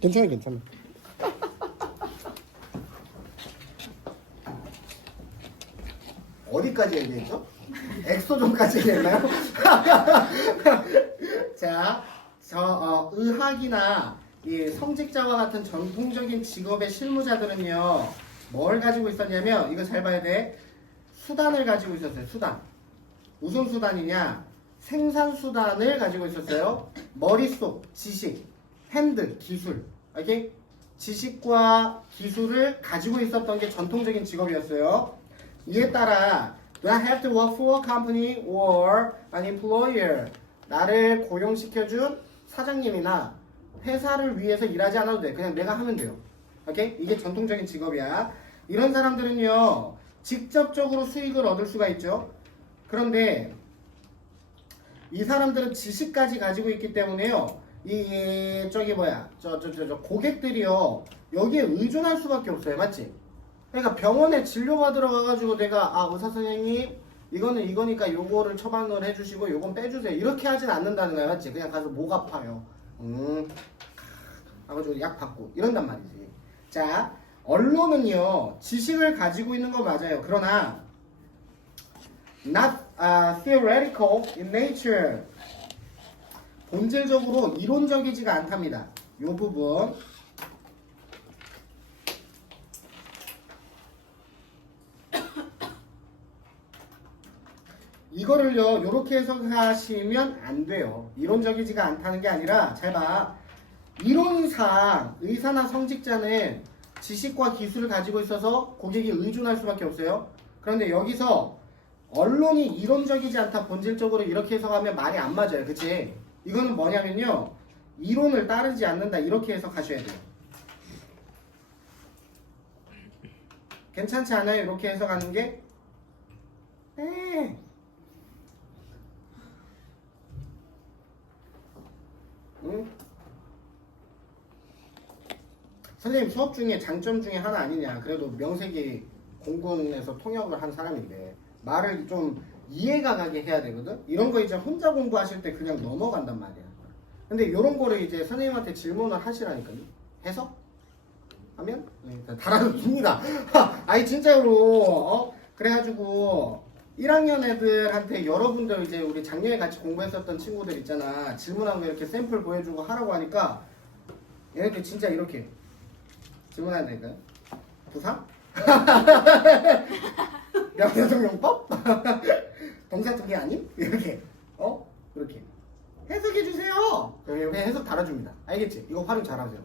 괜찮아, 괜찮아. 어디까지 얘기했죠? 엑소존까지 얘기했나요? 자, 의학이나 이 성직자와 같은 전통적인 직업의 실무자들은요, 뭘 가지고 있었냐면, 이거 잘 봐야 돼. 수단을 가지고 있었어요, 수단. 무슨 수단이냐? 생산 수단을 가지고 있었어요. 머릿속, 지식, 핸드, 기술. 오케이? 지식과 기술을 가지고 있었던 게 전통적인 직업이었어요. 이에 따라 Do I have to work for a company or an employer? 나를 고용시켜준 사장님이나 회사를 위해서 일하지 않아도 돼. 그냥 내가 하면 돼요. 오케이? 이게 전통적인 직업이야. 이런 사람들은요, 직접적으로 수익을 얻을 수가 있죠. 그런데 이 사람들은 지식까지 가지고 있기 때문에요. 고객들이요, 여기에 의존할 수밖에 없어요. 맞지? 그러니까 병원에 진료받으러 가가지고 내가 의사 선생님 이거는 이거니까 요거를 처방을 해주시고 요건 빼주세요 이렇게 하진 않는다는 거야. 맞지? 그냥 가서 목 아파요 가가지고 약 받고 이런단 말이지. 자, 언론은요 지식을 가지고 있는 거 맞아요. 그러나 not theoretical in nature, 본질적으로 이론적이지가 않답니다. 요 부분 이거를요 요렇게 해석하시면 안 돼요. 이론적이지가 않다는 게 아니라 잘 봐. 이론상 의사나 성직자는 지식과 기술을 가지고 있어서 고객이 의존할 수밖에 없어요. 그런데 여기서 언론이 이론적이지 않다, 본질적으로 이렇게 해석하면 말이 안 맞아요. 그치? 이거는 뭐냐면요, 이론을 따르지 않는다 이렇게 해석하셔야 돼요. 괜찮지 않아요? 이렇게 해석하는 게? 네. 응? 선생님 수업 중에 장점 중에 하나 아니냐. 그래도 명색이 공군에서 통역을 한 사람인데 말을 좀 이해가 가게 해야 되거든. 이런 거 이제 혼자 공부하실 때 그냥 넘어간단 말이야. 근데 이런 거를 이제 선생님한테 질문을 하시라니까요. 해석? 하면 달아줍니다. 아니 진짜로 그래가지고 1학년 애들한테 여러분들 이제 우리 작년에 같이 공부했었던 친구들 있잖아. 질문한 거 이렇게 샘플 보여주고 하라고 하니까 얘네들 진짜 이렇게 질문한다니까요. 부상? 명령용법? 동사투기 아님? 이렇게 이렇게 해석해주세요. 왜 해석 달아줍니다. 알겠지? 이거 활용 잘하세요.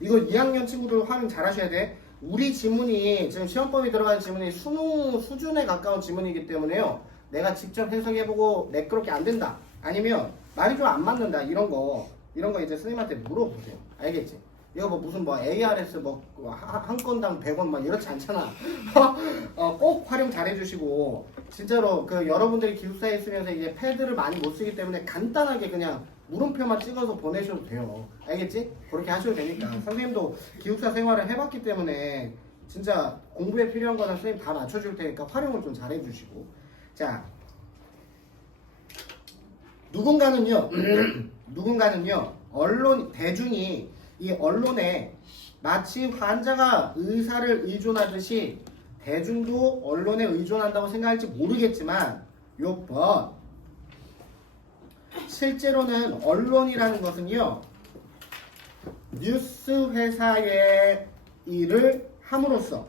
이거 2학년 친구들 활용 잘하셔야 돼. 우리 지문이 지금 시험범위 들어가는 지문이 수능 수준에 가까운 지문이기 때문에요. 내가 직접 해석해보고 매끄럽게 안 된다, 아니면 말이 좀 안 맞는다, 이런 거 이제 선생님한테 물어보세요. 알겠지? 이거 뭐 무슨 ARS 한 건당 100원 막 이렇지 않잖아. 꼭 활용 잘 해주시고, 진짜로 그 여러분들이 기숙사에 있으면서 이제 패드를 많이 못 쓰기 때문에 간단하게 그냥 물음표만 찍어서 보내셔도 돼요. 알겠지? 그렇게 하셔도 되니까. 선생님도 기숙사 생활을 해봤기 때문에 진짜 공부에 필요한 거는 선생님 다 맞춰줄 테니까 활용을 좀 잘 해주시고. 자, 누군가는요 대중이 이 언론에 마치 환자가 의사를 의존하듯이 대중도 언론에 의존한다고 생각할지 모르겠지만 실제로는 언론이라는 것은요, 뉴스 회사의 일을 함으로써,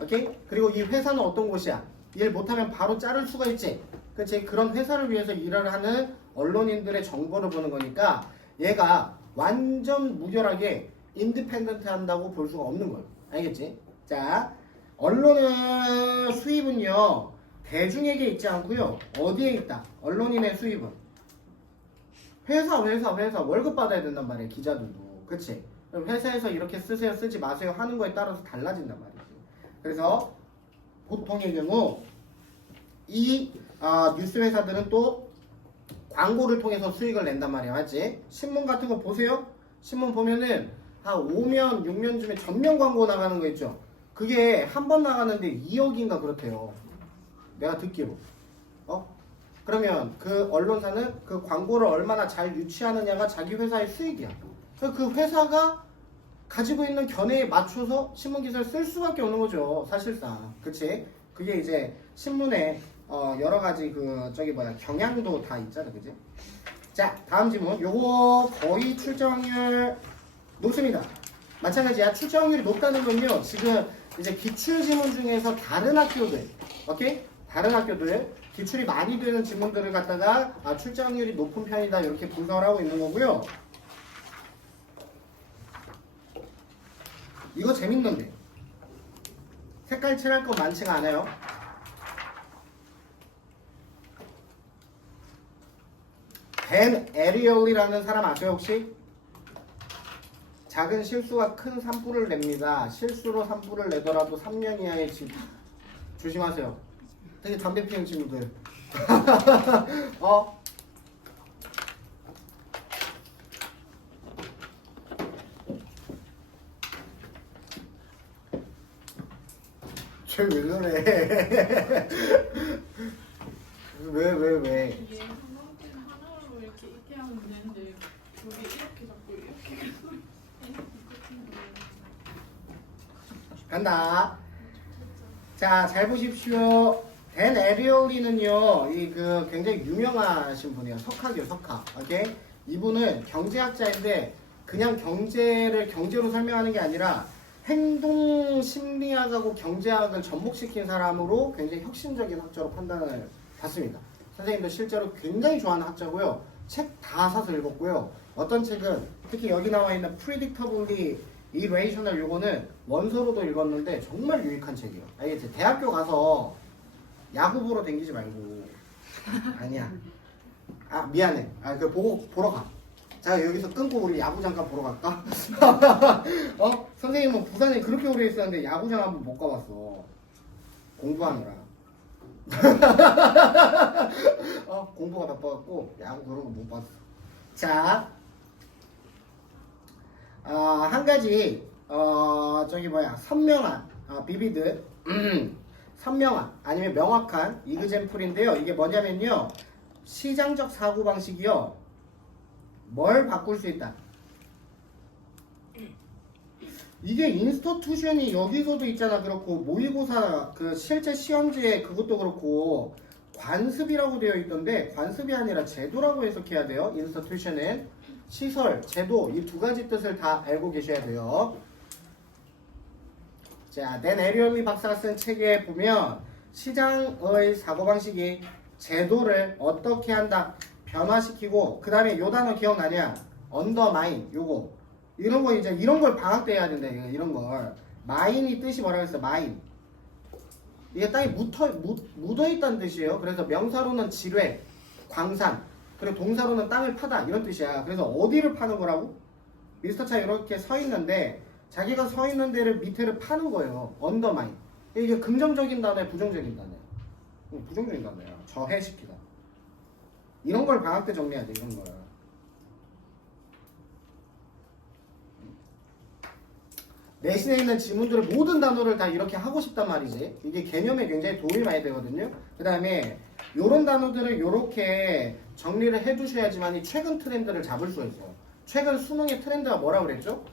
오케이? 그리고 이 회사는 어떤 곳이야? 일 못하면 바로 자를 수가 있지. 그치? 그런 회사를 위해서 일을 하는 언론인들의 정보를 보는 거니까 얘가 완전 무결하게 인디펜던트 한다고 볼 수가 없는 거예요. 알겠지? 자, 언론은 수입은요 대중에게 있지 않고요. 어디에 있다? 언론인의 수입은 회사 월급 받아야 된단 말이에요. 기자들도. 그치? 그럼 회사에서 이렇게 쓰세요 쓰지 마세요 하는 거에 따라서 달라진단 말이지. 그래서 보통의 경우 이 뉴스 회사들은 또 광고를 통해서 수익을 낸단 말이야. 맞지? 신문 같은 거 보세요. 신문 보면은 한 5면 6면쯤에 전면 광고 나가는 거 있죠. 그게 한 번 나가는데 2억인가 그렇대요. 내가 듣기로. 그러면 그 언론사는 그 광고를 얼마나 잘 유치하느냐가 자기 회사의 수익이야. 그래서 그 회사가 가지고 있는 견해에 맞춰서 신문기사를 쓸 수밖에 없는 거죠. 사실상. 그치? 그게 이제 신문에 여러 가지 경향도 다 있잖아. 그치? 자, 다음 질문. 요거 거의 출제 확률 높습니다. 마찬가지야. 출제 확률이 높다는 건요. 지금 이제 기출 지문 중에서 다른 학교들, 오케이? 다른 학교들 기출이 많이 되는 지문들을 갖다가 출제 확률이 높은 편이다 이렇게 분석을 하고 있는 거고요. 이거 재밌는데 색깔 칠할 거 많지가 않아요. 댄 에리얼이라는 사람 아세요 혹시? 작은 실수가 큰 산불을 냅니다. 실수로 산불을 내더라도 3년 이하의 집. 조심하세요. 되게 담배 피우는 친구들. 쟤 왜 그래? 왜? 이게 삼각형 하나로 이렇게 하면 되는데 여기 이렇게 잡고 이렇게 계속 간다. 자, 잘 보십시오. 댄 에리올리는요, 굉장히 유명하신 분이에요. 석학이요, 석학. 오케이? 이분은 경제학자인데 그냥 경제를 경제로 설명하는 게 아니라 행동 심리학하고 경제학을 접목시킨 사람으로 굉장히 혁신적인 학자로 판단을 받습니다. 선생님도 실제로 굉장히 좋아하는 학자고요. 책 다 사서 읽었고요. 어떤 책은 특히 여기 나와 있는 Predictably Irrational 요거는 원서로도 읽었는데 정말 유익한 책이에요. 알겠지? 대학교 가서 야구 보러 댕기지 말고. 아니야. 미안해. 보러 가. 자, 여기서 끊고 우리 야구 잠깐 보러 갈까? 선생님은 부산에 그렇게 오래 있었는데 야구장 한번 못 가봤어. 공부하느라. 공부가 바빠갖고 야구 그런 거 못 봤어. 자, 한 가지 선명한 비비드 선명한 아니면 명확한 이그젠플인데요. 이게 뭐냐면요, 시장적 사고방식이요, 뭘 바꿀 수 있다. 이게 인스터튜션이 여기서도 있잖아. 그렇고 모의고사 실제 시험지에 그것도 그렇고 관습이라고 되어 있던데 관습이 아니라 제도라고 해석해야 돼요. 인스터튜션은 시설, 제도 이 두 가지 뜻을 다 알고 계셔야 돼요. 자, 댄 에리얼리 박사가 쓴 책에 보면 시장의 사고방식이 제도를 어떻게 한다, 변화시키고, 그 다음에 요 단어 기억나냐? 언더마인, 요거. 이런 거 이제 이런 걸 방학 때 해야 된다. 이런 걸. 마인이 뜻이 뭐라고 했어? 마인. 이게 땅에 묻어 있다는 뜻이에요. 그래서 명사로는 지뢰, 광산, 그리고 동사로는 땅을 파다 이런 뜻이야. 그래서 어디를 파는 거라고? 미스터 차 이렇게 서 있는데 자기가 서 있는 데를 밑에를 파는 거예요. 언더마인. 이게 긍정적인 단어야, 부정적인 단어야? 부정적인 단어야. 저해시키다. 이런 걸 방학 때 정리해야 돼. 이런 걸. 내신에 있는 지문들을 모든 단어를 다 이렇게 하고 싶단 말이지. 이게 개념에 굉장히 도움이 많이 되거든요. 그 다음에 요런 단어들을 이렇게 정리를 해두셔야지만 이 최근 트렌드를 잡을 수가 있어요. 최근 수능의 트렌드가 뭐라고 그랬죠?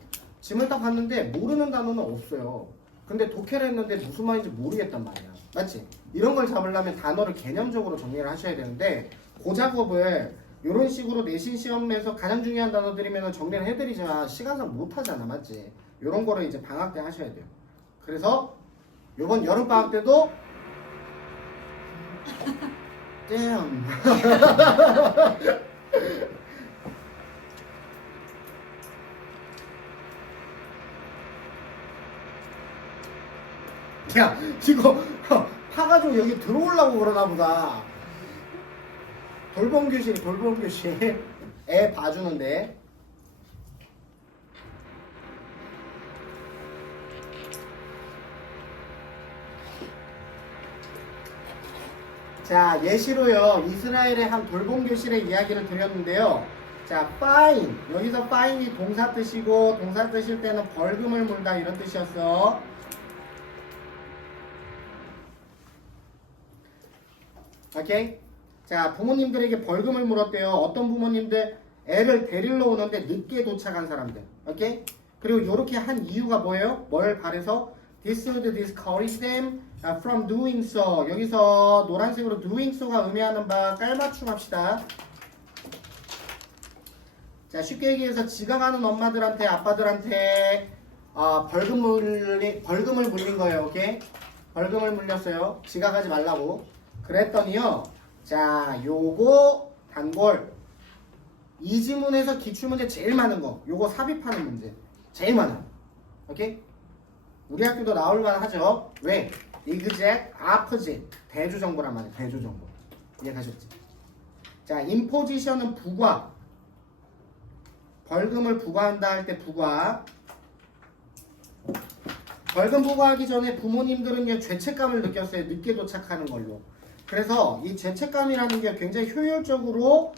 지문 딱 봤는데 모르는 단어는 없어요. 근데 독해를 했는데 무슨 말인지 모르겠단 말이야. 맞지? 이런 걸 잡으려면 단어를 개념적으로 정리를 하셔야 되는데 그 작업을 이런 식으로 내신 시험에서 가장 중요한 단어들이면 정리를 해드리지만 시간상 못하잖아. 맞지? 이런 거를 이제 방학 때 하셔야 돼요. 그래서 이번 여름 방학 때도 damn. 야, 이거 파가지고 여기 들어오려고 그러나 보다. 돌봄교실 애 봐주는데. 자, 예시로요, 이스라엘의 한 돌봄교실의 이야기를 드렸는데요. 자, fine. 여기서 fine이 동사 뜻이고, 동사 뜻일 때는 벌금을 물다 이런 뜻이었어. 오케이? 자, 부모님들에게 벌금을 물었대요. 어떤 부모님들? 애를 데리러 오는데 늦게 도착한 사람들. 오케이? 그리고 이렇게 한 이유가 뭐예요? 뭘 바래서 This would discourage them from doing so. 여기서 노란색으로 doing so가 의미하는 바 깔맞춤 합시다. 자, 쉽게 얘기해서 지각하는 엄마들한테 아빠들한테 벌금을 물린 거예요. 오케이? 벌금을 물렸어요. 지각하지 말라고. 그랬더니요. 자, 요거 단골. 이 지문에서 기출문제 제일 많은 거. 요거 삽입하는 문제. 제일 많아. 오케이? 우리 학교도 나올만 하죠. 왜? exact, opposite. 대조정보란 말이에요. 대조정보. 이해가셨지? 자, imposition은 부과. 벌금을 부과한다 할 때 부과. 벌금 부과하기 전에 부모님들은요 죄책감을 느꼈어요. 늦게 도착하는 걸로. 그래서 이 죄책감이라는 게 굉장히 효율적으로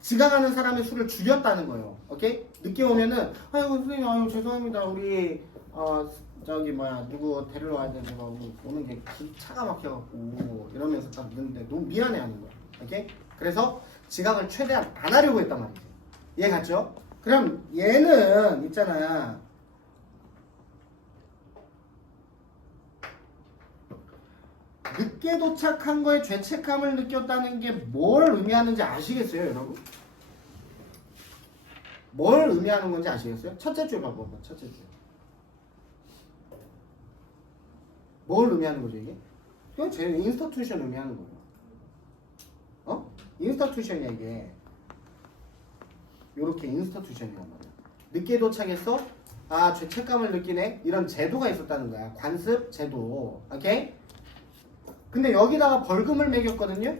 지각하는 사람의 수를 줄였다는 거예요. 오케이? 늦게 오면은 아유 선생님 아유 죄송합니다. 우리 저기 뭐야 누구 데리러 와야 되는데 오는 게 차가 막혀갖고 이러면서 딱 늦는데 너무 미안해 하는 거야. 오케이? 그래서 지각을 최대한 안 하려고 했단 말이지. 이해 갔죠? 그럼 얘는 있잖아. 늦게 도착한 거에 죄책감을 느꼈다는 게 뭘 의미하는지 아시겠어요, 여러분? 뭘 의미하는 건지 아시겠어요? 첫째 줄 봐봐, 첫째 줄. 뭘 의미하는 거죠, 이게? 이건 제 인스터튜션 의미하는 거예요. 인스터튜션이야, 이게. 요렇게 인스터튜션이란 말이야. 늦게 도착했어? 죄책감을 느끼네? 이런 제도가 있었다는 거야. 관습 제도. 오케이? 근데 여기다가 벌금을 매겼거든요?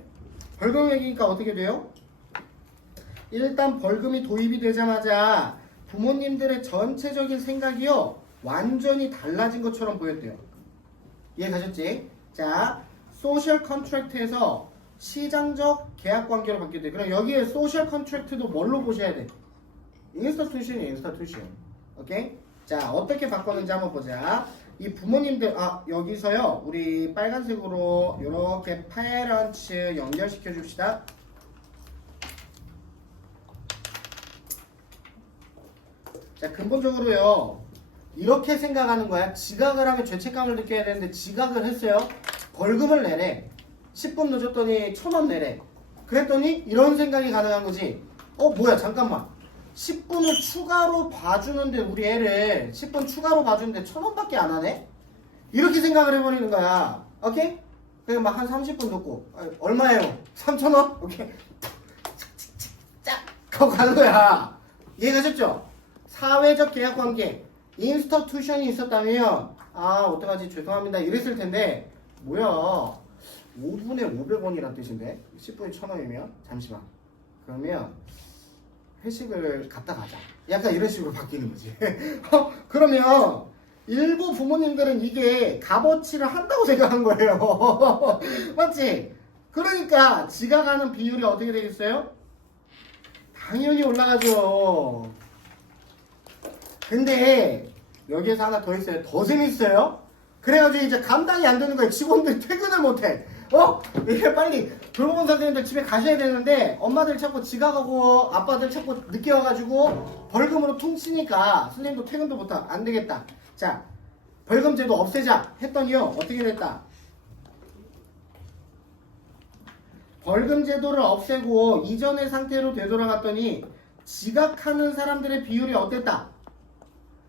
벌금을 매기니까 어떻게 돼요? 일단 벌금이 도입이 되자마자 부모님들의 전체적인 생각이요. 완전히 달라진 것처럼 보였대요. 이해 가셨지? 자, 소셜 컨트랙트에서 시장적 계약 관계로 바뀌었대. 그럼 여기에 소셜 컨트랙트도 뭘로 보셔야 돼? 인스터튜션이에요, 인스터튜션. 오케이? 자, 어떻게 바꿨는지 한번 보자. 이 부모님들, 여기서요, 우리 빨간색으로 이렇게 페런츠 연결시켜 줍시다. 자, 근본적으로요, 이렇게 생각하는 거야. 지각을 하면 죄책감을 느껴야 되는데, 지각을 했어요. 벌금을 내래. 10분 늦었더니 1,000원 내래. 그랬더니 이런 생각이 가능한 거지. 뭐야 잠깐만 10분을 추가로 봐주는데 우리 애를 10분 추가로 봐주는데 1,000원밖에 안 하네? 이렇게 생각을 해버리는 거야. 오케이? 그래서 막 한 30분 늦고 얼마예요? 3,000원? 오케이 짝 하고 가는 거야. 이해가셨죠? 사회적 계약관계 인스터튜션이 있었다면 어떡하지 죄송합니다 이랬을 텐데 뭐야 5분에 500원이란 뜻인데 10분에 1,000원이면 잠시만 그러면 회식을 갔다 가자 약간 이런 식으로 바뀌는 거지. 그러면 일부 부모님들은 이게 값어치를 한다고 생각한 거예요. 맞지? 그러니까 지각하는 비율이 어떻게 되겠어요? 당연히 올라가죠. 근데 여기에서 하나 더 있어요. 더 재밌어요. 그래가지고 이제 감당이 안 되는 거예요. 직원들 퇴근을 못해. 이게 빨리 돌보건 선생님들 집에 가셔야 되는데 엄마들 자꾸 지각하고 아빠들 자꾸 늦게 와가지고 벌금으로 퉁치니까 선생님도 퇴근도 못하고 안 되겠다. 자, 벌금제도 없애자 했더니요 어떻게 됐다? 벌금제도를 없애고 이전의 상태로 되돌아갔더니 지각하는 사람들의 비율이 어땠다?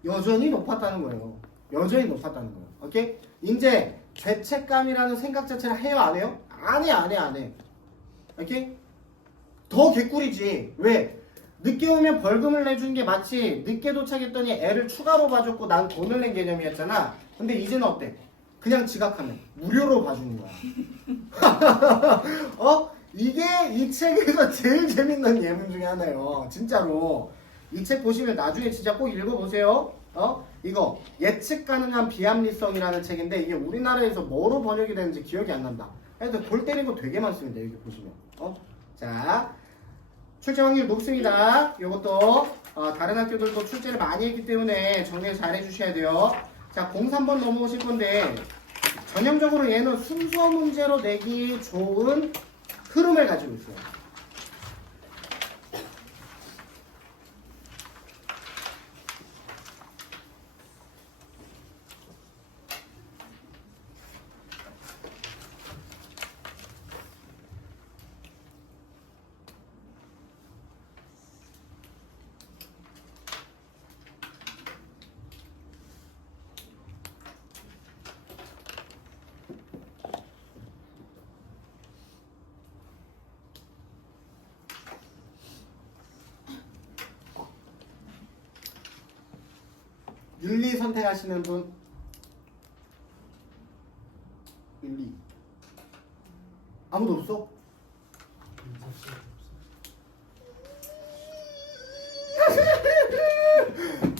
여전히 높았다는 거예요. 여전히 높았다는 거예요. 오케이? 이제 죄책감이라는 생각 자체를 해요 안 해요? 안 해. 오케이? 더 개꿀이지. 왜? 늦게 오면 벌금을 내주는 게 마치 늦게 도착했더니 애를 추가로 봐줬고 난 돈을 낸 개념이었잖아. 근데 이제는 어때? 그냥 지각하면 무료로 봐주는 거야. 이게 이 책에서 제일 재밌는 예문 중에 하나예요. 진짜로. 이 책 보시면 나중에 진짜 꼭 읽어보세요. 이거 예측 가능한 비합리성이라는 책인데 이게 우리나라에서 뭐로 번역이 되는지 기억이 안 난다. 그래서 골 때린 거 되게 많습니다. 여기 보시면. 자, 출제 확률 높습니다. 이것도 다른 학교들도 출제를 많이 했기 때문에 정리 잘 해주셔야 돼요. 자, 03번 넘어오실 건데 전형적으로 얘는 순서 문제로 내기 좋은 흐름을 가지고 있어요. 윤리 선택하시는 분? 윤리. 아무도 없어?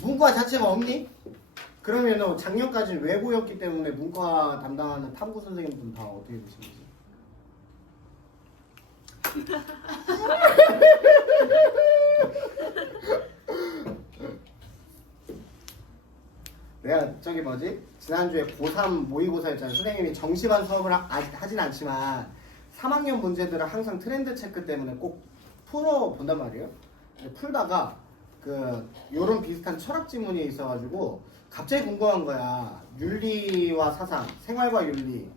문과 자체가 없니? 그러면은 작년까지 외고였기 때문에 문과 담당하는 탐구 선생님들은 다 어떻게 되시는지? 내가 저기 뭐지? 지난주에 고3 모의고사였잖아요. 선생님이 정시반 수업을 하진 않지만 3학년 문제들을 항상 트렌드 체크 때문에 꼭 풀어본단 말이에요. 근데 풀다가 요런 비슷한 철학 지문이 있어가지고 갑자기 궁금한 거야. 윤리와 사상, 생활과 윤리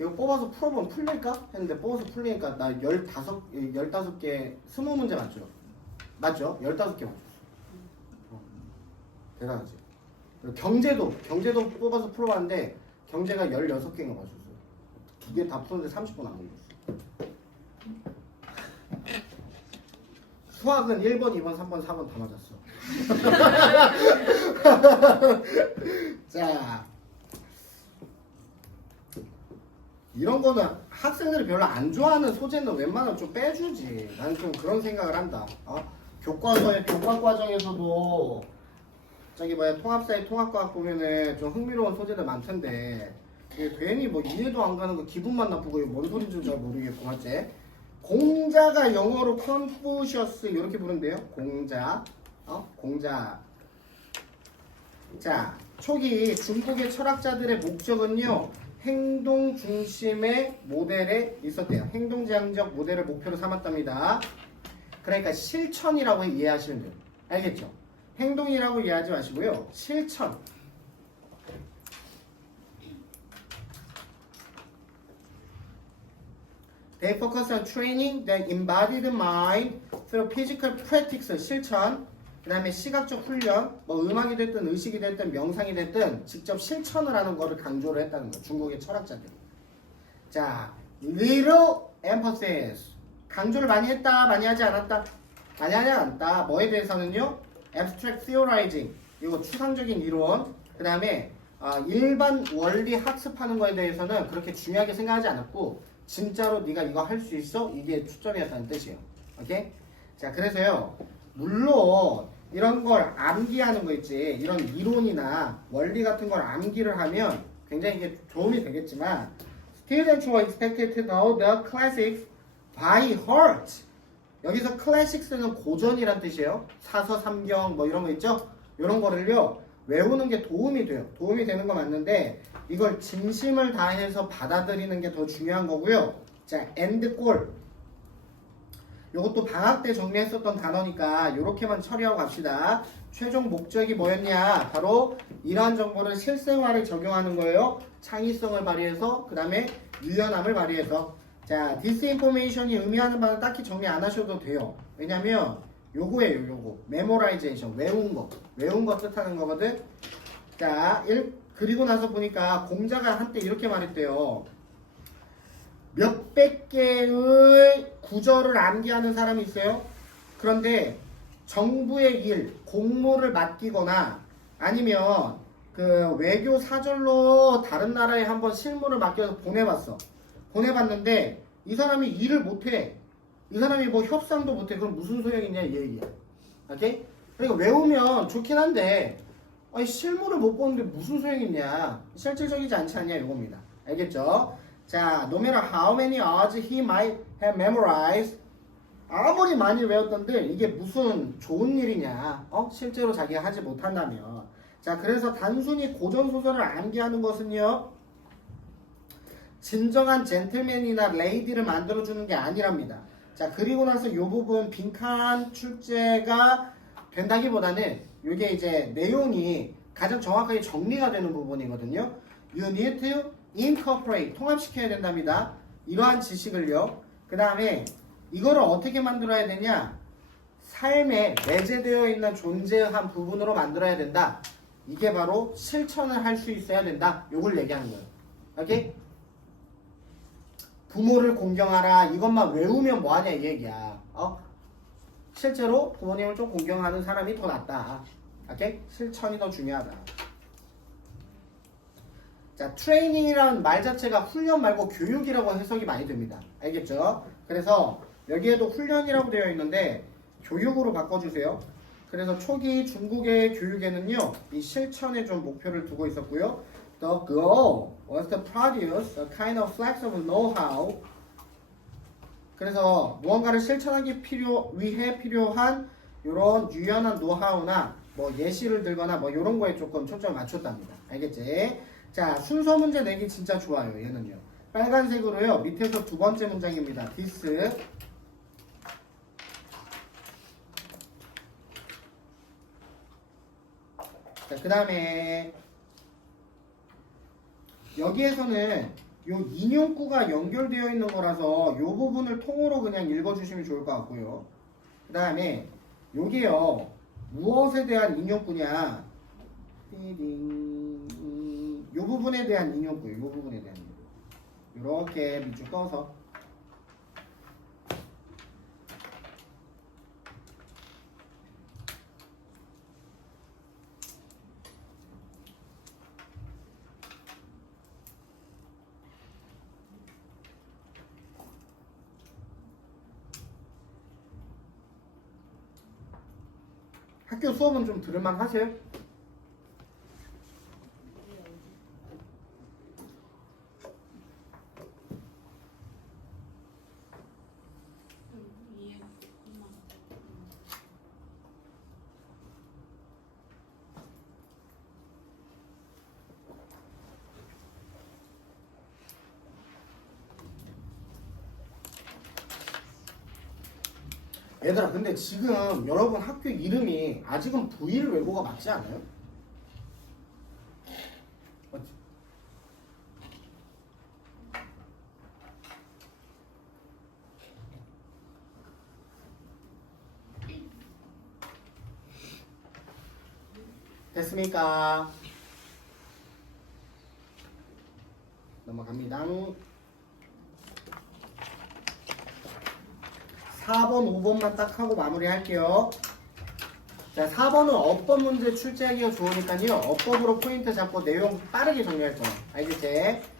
이거 뽑아서 풀어보면 풀릴까? 했는데 뽑아서 풀리니까 나 15개 20문제 맞죠? 맞죠? 15개 맞췄어. 대단하지. 그리고 경제도 뽑아서 풀어봤는데 경제가 16개인가 맞췄어요. 2개 다 푸는데 30분 안 걸렸어. 수학은 1번, 2번, 3번, 4번 다 맞았어. 자, 이런 거는 학생들이 별로 안 좋아하는 소재는 웬만하면 좀 빼주지. 나는 좀 그런 생각을 한다. 교과서의 교과 과정에서도 저기 통합사회 통합과학 보면은 좀 흥미로운 소재들 많던데 이게 괜히 뭐 이해도 안 가는 거 기분만 나쁘고 이게 뭔 소리인지 잘 모르겠고 맞지? 공자가 영어로 컨푸셔스 이렇게 부른대요. 공자. 공자. 자, 초기 중국의 철학자들의 목적은요. 행동 중심의 모델에 있었대요. 행동지향적 모델을 목표로 삼았답니다. 그러니까 실천이라고 이해하시면 돼요. 알겠죠? 행동이라고 이해하지 마시고요. 실천. They focus on training the embodied mind through physical practice, 실천. 그 다음에 시각적 훈련, 뭐 음악이 됐든 의식이 됐든 명상이 됐든 직접 실천을 하는 거를 강조를 했다는 거예요. 중국의 철학자들. 자, little emphasis. 강조를 많이 했다, 많이 하지 않았다? 많이 하지 않았다. 뭐에 대해서는요? abstract theorizing. 이거 추상적인 이론. 그 다음에 일반 원리 학습하는 거에 대해서는 그렇게 중요하게 생각하지 않았고 진짜로 네가 이거 할 수 있어? 이게 초점이었다는 뜻이에요. 오케이? 자, 그래서요. 물론 이런 걸 암기하는 거 있지. 이런 이론이나 원리 같은 걸 암기를 하면 굉장히 이게 도움이 되겠지만 Students were expected to know the classics by heart. 여기서 classics는 고전이란 뜻이에요. 사서, 삼경 뭐 이런 거 있죠? 이런 거를요. 외우는 게 도움이 돼요. 도움이 되는 거 맞는데 이걸 진심을 다해서 받아들이는 게 더 중요한 거고요. 자, end goal. 이것도 방학 때 정리했었던 단어니까 이렇게만 처리하고 갑시다. 최종 목적이 뭐였냐? 바로 이러한 정보를 실생활에 적용하는 거예요. 창의성을 발휘해서 그 다음에 유연함을 발휘해서. 자, disinformation이 의미하는 바는 딱히 정리 안 하셔도 돼요. 왜냐면 요거예요. 요거 memorization, 외운 거 뜻하는 거거든. 자, 그리고 나서 보니까 공자가 한때 이렇게 말했대요. 몇백 개의 구절을 암기하는 사람이 있어요. 그런데 정부의 일, 공모를 맡기거나 아니면 그 외교 사절로 다른 나라에 한번 실무를 맡겨서 보내봤는데 이 사람이 일을 못해. 이 사람이 뭐 협상도 못해. 그럼 무슨 소용이냐 이 얘기야. 오케이? 그러니까 외우면 좋긴 한데 실무를 못 보는데 무슨 소용이냐. 실질적이지 않지 않냐 이겁니다. 알겠죠? 자, no matter how many words he might have memorized, 아무리 많이 외웠던데 이게 무슨 좋은 일이냐? 실제로 자기가 하지 못한다면. 자, 그래서 단순히 고전 소설을 암기하는 것은요, 진정한 젠틀맨이나 레이디를 만들어주는 게 아니랍니다. 자, 그리고 나서 이 부분 빈칸 출제가 된다기보다는 이게 이제 내용이 가장 정확하게 정리가 되는 부분이거든요. You need to incorporate, 통합시켜야 된답니다. 이러한 지식을요. 그 다음에 이거를 어떻게 만들어야 되냐? 삶에 내재되어 있는 존재한 부분으로 만들어야 된다. 이게 바로 실천을 할 수 있어야 된다. 요걸 얘기하는 거예요. 오케이? 부모를 공경하라. 이것만 외우면 뭐하냐 이 얘기야. 실제로 부모님을 좀 공경하는 사람이 더 낫다. 오케이? 실천이 더 중요하다. 자, 트레이닝이라는 말 자체가 훈련 말고 교육이라고 해석이 많이 됩니다. 알겠죠? 그래서 여기에도 훈련이라고 되어 있는데 교육으로 바꿔주세요. 그래서 초기 중국의 교육에는요, 이 실천에 좀 목표를 두고 있었고요. The goal was to produce a kind of flexible know-how. 그래서 무언가를 실천하기 위해 필요한 이런 유연한 노하우나 뭐 예시를 들거나 뭐 이런 거에 조금 초점을 맞췄답니다. 알겠지? 자, 순서 문제 내기 진짜 좋아요. 얘는요. 빨간색으로요. 밑에서 두 번째 문장입니다. This. 자, 그 다음에 여기에서는 요 인용구가 연결되어 있는 거라서 요 부분을 통으로 그냥 읽어주시면 좋을 것 같고요. 그 다음에 요게요. 무엇에 대한 인용구냐? 요 부분에 대한 인용구예요. 요 부분에 대한 인용구. 요렇게 밑줄 떠서. 학교 수업은 좀 들을만 하세요? 얘들아, 근데 지금 여러분 학교 이름이 아직은 V를 외고가 맞지 않아요? 맞지? 됐습니까? 넘어갑니다. 4번, 5번만 딱 하고 마무리 할게요. 자, 4번은 어법 문제 출제하기가 좋으니까요. 어법으로 포인트 잡고 내용 빠르게 정리할 거예요. 알겠지?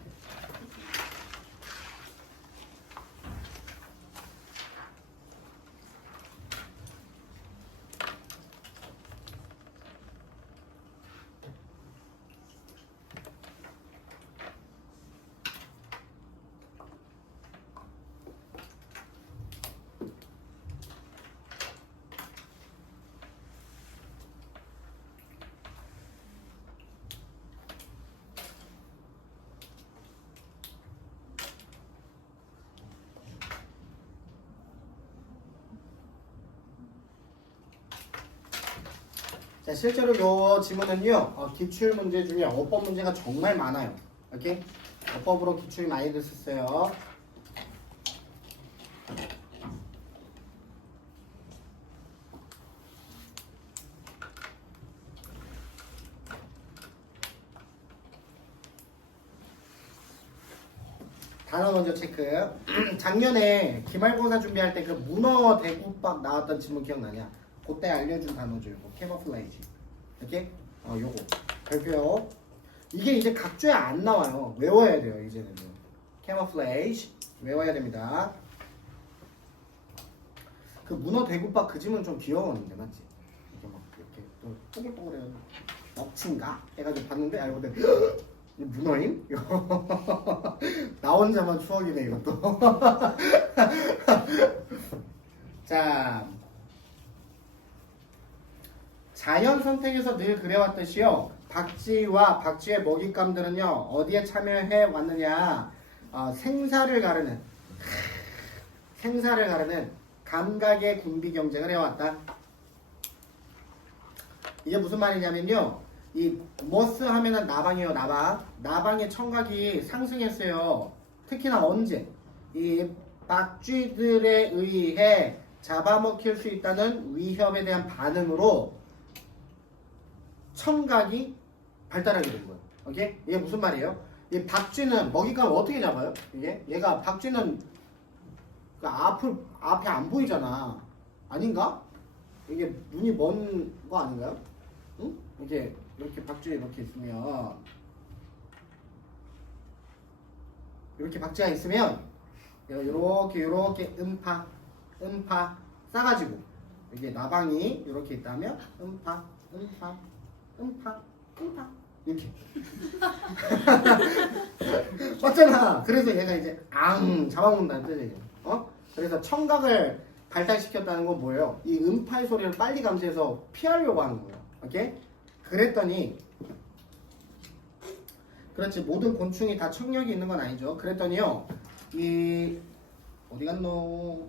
자, 실제로 요 지문은요, 기출 문제 중에 어법 문제가 정말 많아요. 오케이? 어법으로 기출 많이 됐었어요. 단어 먼저 체크. 작년에 기말고사 준비할 때 그 문어 대국밥 나왔던 지문 기억나냐? 그때 알려준 단어죠. 이거 캐머플레이지. 이렇게 요거 별표요. 이게 이제 각주에 안 나와요. 외워야 돼요. 이제는 캐머플레이지 외워야 됩니다. 그 문어 대국밥 그 지문 좀 귀여웠는데 맞지? 이렇게 막 이렇게 또 뽀글뽀글해요. 억친가? 해가지고 봤는데 알고 보니 이 문어임? 나 혼자만 추억이네 이것도. 자, 자연 선택에서 늘 그래왔듯이요. 박쥐와 박쥐의 먹잇감들은요 어디에 참여해 왔느냐? 생사를 가르는 감각의 군비 경쟁을 해왔다. 이게 무슨 말이냐면요. 이 머스 하면은 나방이에요. 나방의 청각이 상승했어요. 특히나 언제? 이 박쥐들에 의해 잡아먹힐 수 있다는 위협에 대한 반응으로 청각이 발달하게 된 거예요. 오케이? 이게 무슨 말이에요? 이 박쥐는 먹잇감을 어떻게 잡아요? 얘가 박쥐는 그 앞에 안 보이잖아. 아닌가? 이게 눈이 먼 거 아닌가요? 응? 응? 이렇게 박쥐 이렇게 있으면 이렇게 박쥐가 있으면 요렇게 음파 싸가지고 이게 나방이 이렇게 있다면 음파 이렇게 맞잖아. 그래서 얘가 이제 잡아먹는다는 뜻이에요. 그래서 청각을 발달시켰다는 건 뭐예요? 이 음파의 소리를 빨리 감지해서 피하려고 하는 거예요. 오케이? 그랬더니 그렇지, 모든 곤충이 다 청력이 있는 건 아니죠. 그랬더니요, 이 어디 갔노?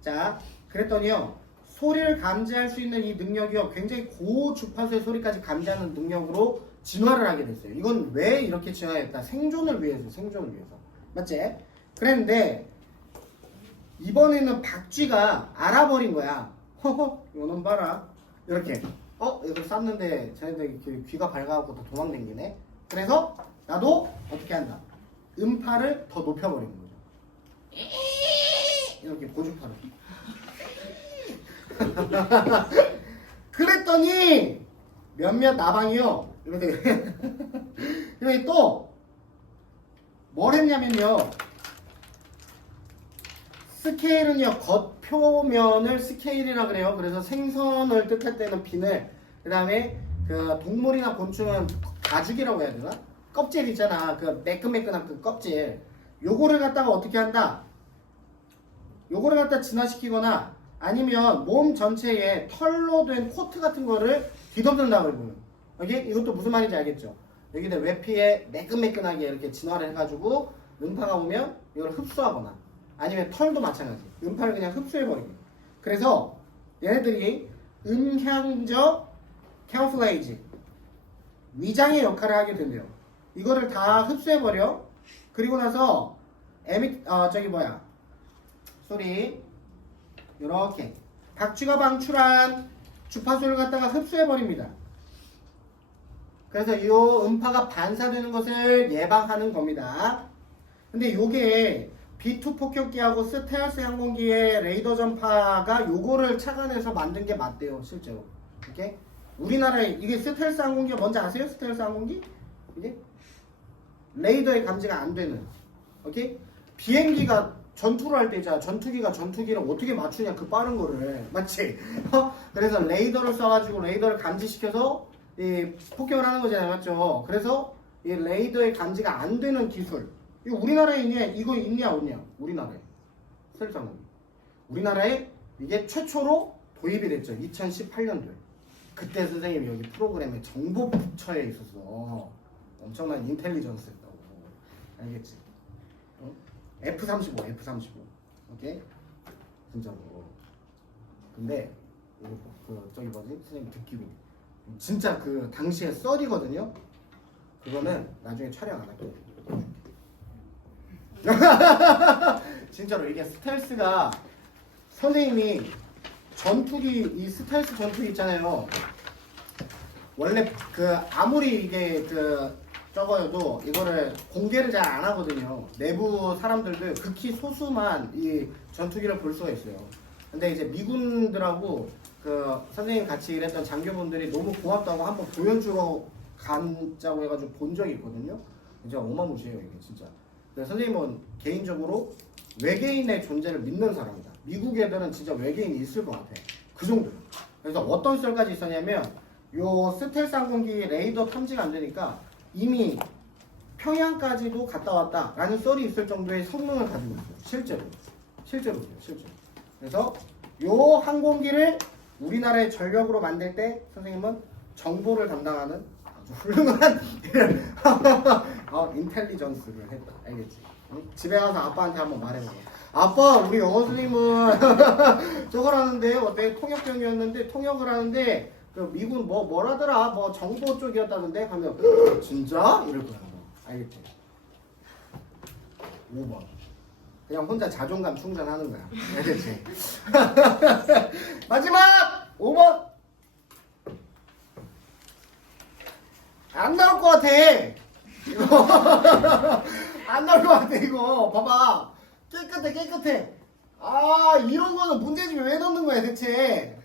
자, 그랬더니요, 소리를 감지할 수 있는 이 능력이요, 굉장히 고주파수의 소리까지 감지하는 능력으로 진화를 하게 됐어요. 이건 왜 이렇게 진화했다? 생존을 위해서, 맞지? 그랬는데 이번에는 박쥐가 알아버린 거야. 허허, 이놈 봐라. 이렇게. 이걸 쌌는데 쟤네들 귀가 밝아갖고 다 도망댕기네. 그래서 나도 어떻게 한다? 음파를 더 높여버리는 거죠. 이렇게 고주파를. 그랬더니 몇몇 나방이요. 이렇게 또 뭘 했냐면요. 스케일은요, 겉표면을 스케일이라 그래요. 그래서 생선을 뜻할 때는 비늘, 그 다음에 그 동물이나 곤충은 가죽이라고 해야 되나? 껍질 있잖아. 그 매끈매끈한 그 껍질. 요거를 갖다가 어떻게 한다? 요거를 갖다 진화시키거나 아니면 몸 전체에 털로 된 코트 같은 거를 뒤덮는다고 해보면. 이것도 무슨 말인지 알겠죠? 여기다 외피에 매끈매끈하게 이렇게 진화를 해가지고 음파가 오면 이걸 흡수하거나 아니면 털도 마찬가지. 음파를 그냥 흡수해버리고. 그래서 얘네들이 음향적 캐모플레이지, 위장의 역할을 하게 된대요. 이거를 다 흡수해버려. 그리고 나서 소리 이렇게 박쥐가 방출한 주파수를 갖다가 흡수해버립니다. 그래서 이 음파가 반사되는 것을 예방하는 겁니다. 근데 요게 B2 폭격기하고 스텔스 항공기의 레이더 전파가 요거를 착안해서 만든 게 맞대요, 실제로. 이렇게 우리나라에 이게 스텔스 항공기가 뭔지 아세요? 스텔스 항공기? 이게 레이더에 감지가 안 되는. 오케이? 비행기가 전투를 할 때 있잖아. 전투기가 전투기를 어떻게 맞추냐, 그 빠른 거를. 맞지? 그래서 레이더를 써가지고 레이더를 감지시켜서 이 폭격을 하는 거잖아요. 맞죠? 그래서 이 레이더에 감지가 안 되는 기술. 이거 우리나라에 있냐? 이거 있냐 없냐? 우리나라에. 스텔스 항공기. 우리나라에 이게 최초로 도입이 됐죠. 2018년도에. 그때 선생님이 여기 프로그램에 정보부처에 있었어. 엄청난 인텔리전스 했다고. 알겠지? F-35. 오케이? 진짜로. 근데 저기 뭐지? 선생님 듣기로 진짜 그 당시에 썰이거든요. 그거는 나중에 촬영 안 할게요. 진짜로 이게 스텔스가 선생님이 전투기, 이 스텔스 전투기 있잖아요. 원래 아무리 이게 적어도 이거를 공개를 잘 안 하거든요. 내부 사람들도 극히 소수만 이 전투기를 볼 수가 있어요. 근데 이제 미군들하고 선생님 같이 일했던 장교분들이 너무 고맙다고 한번 보여주러 간다고 해가지고 본 적이 있거든요. 진짜 어마무시해요, 이게 진짜. 근데 선생님은 개인적으로 외계인의 존재를 믿는 사람이다. 미국 애들은 진짜 외계인이 있을 것 같아. 그 정도. 그래서 어떤 썰까지 있었냐면 요 스텔스 항공기 레이더 탐지가 안 되니까 이미 평양까지도 갔다 왔다라는 썰이 있을 정도의 성능을 가지고 있어요. 실제로. 그래서 요 항공기를 우리나라의 전력으로 만들 때 선생님은 정보를 담당하는 아주 훌륭한 인텔리전스를 했다. 알겠지? 응? 집에 가서 아빠한테 한번 말해봐. 아빠, 우리 영어 선생님은 저걸 하는데 어때? 통역병이었는데 통역을 하는데 미군 뭐라더라? 뭐 정보 쪽이었다던데? 하면 진짜? 이럴 거야. 알겠지? 5번. 그냥 혼자 자존감 충전하는 거야. 알겠지? 마지막! 5번! 안 나올 것 같아! 이거. 안 나올 것 같아, 이거. 봐봐. 깨끗해. 아, 이런 거는 문제집에 왜 넣는 거야, 대체?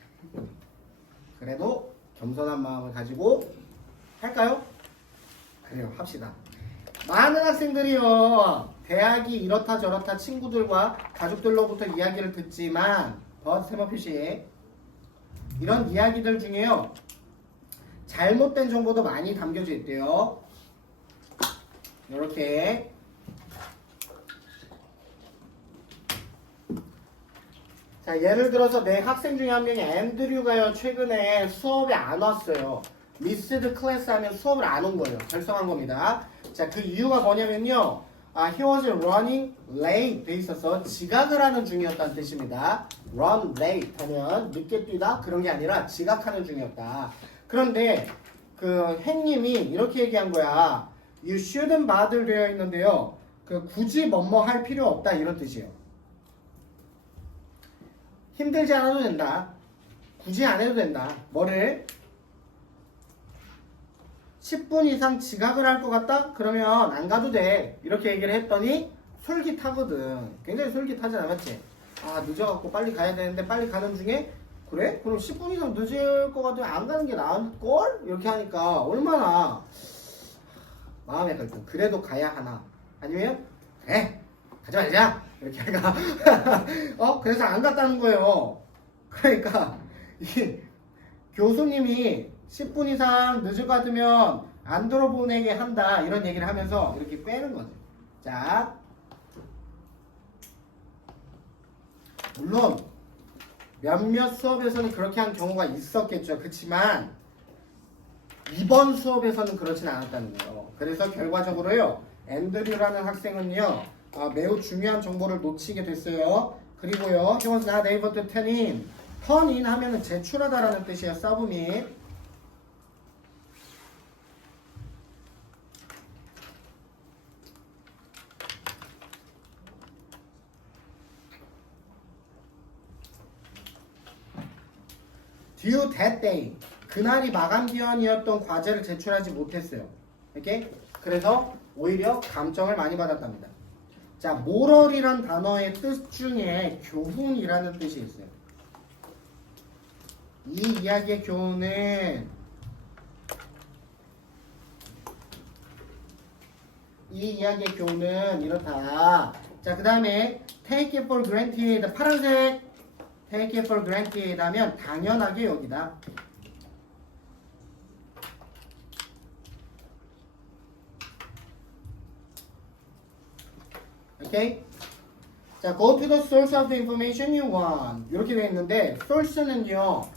그래도 겸손한 마음을 가지고 할까요? 그래요, 합시다. 많은 학생들이요, 대학이 이렇다 저렇다 친구들과 가족들로부터 이야기를 듣지만, 세모 표시, 이런 이야기들 중에요, 잘못된 정보도 많이 담겨져 있대요. 이렇게. 자, 예를 들어서 내 학생 중에 한 명이 앤드류가요, 최근에 수업에 안 왔어요. 미스드 클래스 하면 수업을 안 온 거예요. 결성한 겁니다. 자, 그 이유가 뭐냐면요, he was running late 돼 있어서 지각을 하는 중이었다는 뜻입니다. run late 하면 늦게 뛰다 그런 게 아니라 지각하는 중이었다. 그런데 그 행님이 이렇게 얘기한 거야. You shouldn't bother 되어 있는데요, 그 굳이 뭐뭐 할 필요 없다 이런 뜻이에요. 힘들지 않아도 된다. 굳이 안 해도 된다. 뭐를? 10분 이상 지각을 할 것 같다? 그러면 안 가도 돼. 이렇게 얘기를 했더니 솔깃하거든. 굉장히 솔깃하잖아, 맞지? 아, 늦어갖고 빨리 가야 되는데 빨리 가는 중에 그래? 그럼 10분 이상 늦을 것 같으면 안 가는 게 나을걸? 이렇게 하니까 얼마나 마음에 걸든. 그래도 가야 하나? 아니면 그래, 가지 말자. 이렇게 하니까 그래서 안 갔다는 거예요. 그러니까 이 교수님이 10분 이상 늦을 것 같으면 안 들어보내게 한다 이런 얘기를 하면서 이렇게 빼는 거죠. 자, 물론 몇몇 수업에서는 그렇게 한 경우가 있었겠죠. 그렇지만 이번 수업에서는 그렇진 않았다는 거예요. 그래서 결과적으로요, 앤드류라는 학생은요, 매우 중요한 정보를 놓치게 됐어요. 그리고요, he was not able to turn in. turn in 하면은 제출하다라는 뜻이에요. submit. due that day. 그날이 마감 기한이었던 과제를 제출하지 못했어요. 이렇게? 그래서 오히려 감점을 많이 받았답니다. 자, moral이란 단어의 뜻 중에 교훈이라는 뜻이 있어요. 이 이야기의 교훈은 이렇다. 자, 그 다음에 take it for granted. 파란색 take it for granted 하면 당연하게 여기다. 오케이? 자, go to the source of the information you want. 이렇게 되어 있는데 source는요,